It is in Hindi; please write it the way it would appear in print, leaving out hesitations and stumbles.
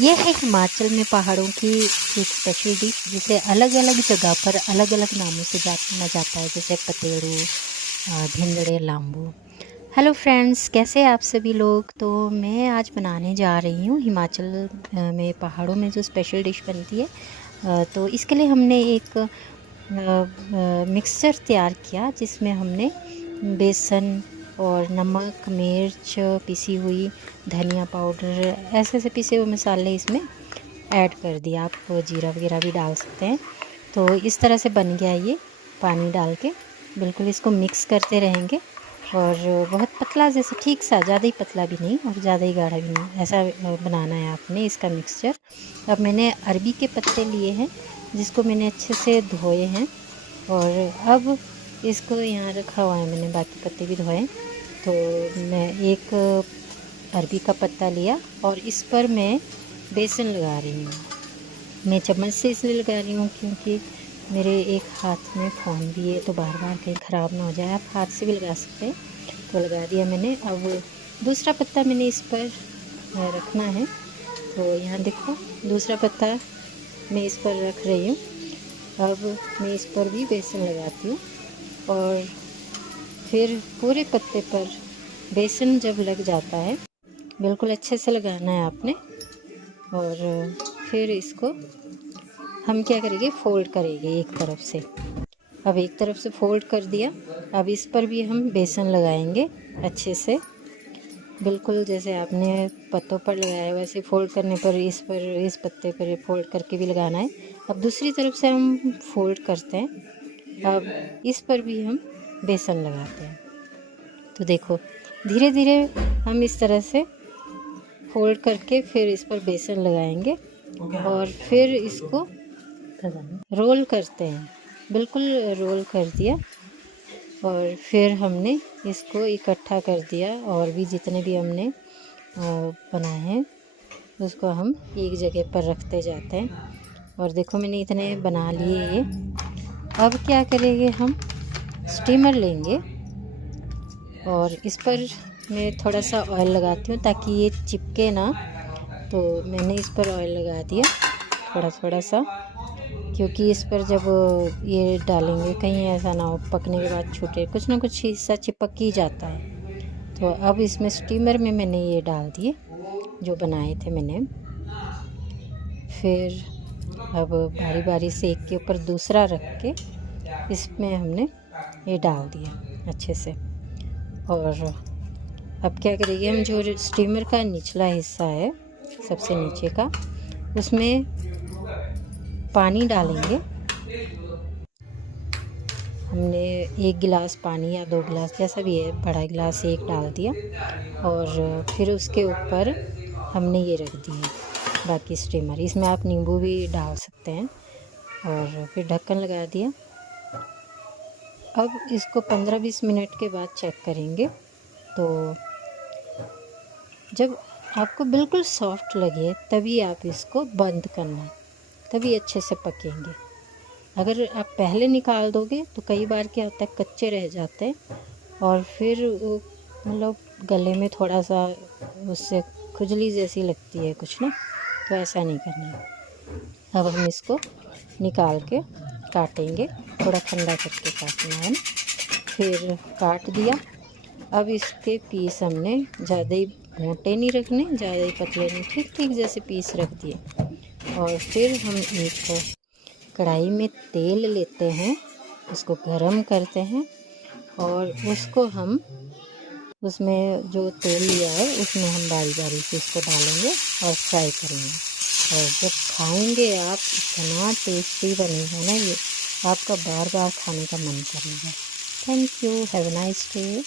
ये है हिमाचल में पहाड़ों की एक स्पेशल डिश जिसे अलग अलग जगह पर अलग अलग नामों से जाना जाता है, जैसे पतेड़ू, धिंदड़े, लाम्बू। हेलो फ्रेंड्स, कैसे हैं आप सभी लोग। तो मैं आज बनाने जा रही हूँ हिमाचल में पहाड़ों में जो स्पेशल डिश बनती है। तो इसके लिए हमने एक मिक्सचर तैयार किया जिसमें हमने बेसन और नमक, मिर्च, पिसी हुई धनिया पाउडर, ऐसे ऐसे पिसे हुए मसाले इसमें ऐड कर दिया। आप जीरा वगैरह भी डाल सकते हैं। तो इस तरह से बन गया ये, पानी डाल के बिल्कुल इसको मिक्स करते रहेंगे। और बहुत पतला, जैसे ठीक सा, ज़्यादा ही पतला भी नहीं और ज़्यादा ही गाढ़ा भी नहीं, ऐसा बनाना है आपने इसका मिक्सचर। अब मैंने अरबी के पत्ते लिए हैं जिसको मैंने अच्छे से धोए हैं, और अब इसको यहाँ रखा हुआ है मैंने, बाकी पत्ते भी धोए। तो मैं एक अरबी का पत्ता लिया और इस पर मैं बेसन लगा रही हूँ। मैं चम्मच से इसलिए लगा रही हूँ क्योंकि मेरे एक हाथ में फ़ोन भी है, तो बार बार कहीं ख़राब ना हो जाए। आप हाथ से भी लगा सकते हैं। तो लगा दिया मैंने। अब दूसरा पत्ता मैंने इस पर रखना है। तो यहाँ देखो, दूसरा पत्ता मैं इस पर रख रही हूँ। अब मैं इस पर भी बेसन लगाती हूँ और फिर पूरे पत्ते पर बेसन जब लग जाता है, बिल्कुल अच्छे से लगाना है आपने। और फिर इसको हम क्या करेंगे, फ़ोल्ड करेंगे एक तरफ से। अब एक तरफ से फ़ोल्ड कर दिया। अब इस पर भी हम बेसन लगाएंगे अच्छे से, बिल्कुल जैसे आपने पत्तों पर लगाया वैसे फ़ोल्ड करने पर इस पत्ते पर फ़ोल्ड करके भी लगाना है। अब दूसरी तरफ से हम फ़ोल्ड करते हैं। अब इस पर भी हम बेसन लगाते हैं। तो देखो, धीरे धीरे हम इस तरह से फ़ोल्ड करके फिर इस पर बेसन लगाएंगे और फिर इसको रोल करते हैं। बिल्कुल रोल कर दिया और फिर हमने इसको इकट्ठा कर दिया, और भी जितने भी हमने बनाए हैं उसको हम एक जगह पर रखते जाते हैं। और देखो, मैंने इतने बना लिए ये। अब क्या करेंगे, हम स्टीमर लेंगे और इस पर मैं थोड़ा सा ऑयल लगाती हूँ ताकि ये चिपके ना। तो मैंने इस पर ऑयल लगा दिया थोड़ा थोड़ा सा, क्योंकि इस पर जब ये डालेंगे कहीं ऐसा ना हो पकने के बाद छूटे, कुछ ना कुछ हिस्सा चिपक ही जाता है। तो अब इसमें स्टीमर में मैंने ये डाल दिए जो बनाए थे मैंने। फिर अब बारी बारी से एक के ऊपर दूसरा रख के इसमें हमने ये डाल दिया अच्छे से। और अब क्या करेंगे, हम जो स्टीमर का निचला हिस्सा है, सबसे नीचे का, उसमें पानी डालेंगे। हमने 1 गिलास पानी या 2 गिलास, जैसा भी है, बड़ा गिलास 1 डाल दिया। और फिर उसके ऊपर हमने ये रख दिए बाकी स्टीमर। इसमें आप नींबू भी डाल सकते हैं। और फिर ढक्कन लगा दिया। अब इसको 15-20 मिनट के बाद चेक करेंगे। तो जब आपको बिल्कुल सॉफ्ट लगे तभी आप इसको बंद करना, तभी अच्छे से पकेंगे। अगर आप पहले निकाल दोगे तो कई बार क्या होता है, कच्चे रह जाते हैं और फिर मतलब गले में थोड़ा सा उससे खुजली जैसी लगती है कुछ ना। तो ऐसा नहीं करना है। अब हम इसको निकाल के काटेंगे, थोड़ा ठंडा करके काटना है। फिर काट दिया। अब इसके पीस हमने ज़्यादा ही मोटे नहीं रखने, ज़्यादा ही पतले नहीं, ठीक ठीक जैसे पीस रख दिए। और फिर हम एक कढ़ाई में तेल लेते हैं, उसको गरम करते हैं और उसको हम, उसमें जो तेल लिया है उसमें हम बारी बारी से इसको डालेंगे और फ्राई करेंगे। और जब खाएंगे आप, इतना टेस्टी बनेगा ना ये, आपका बार बार खाने का मन करेगा। Thank you, have a nice day.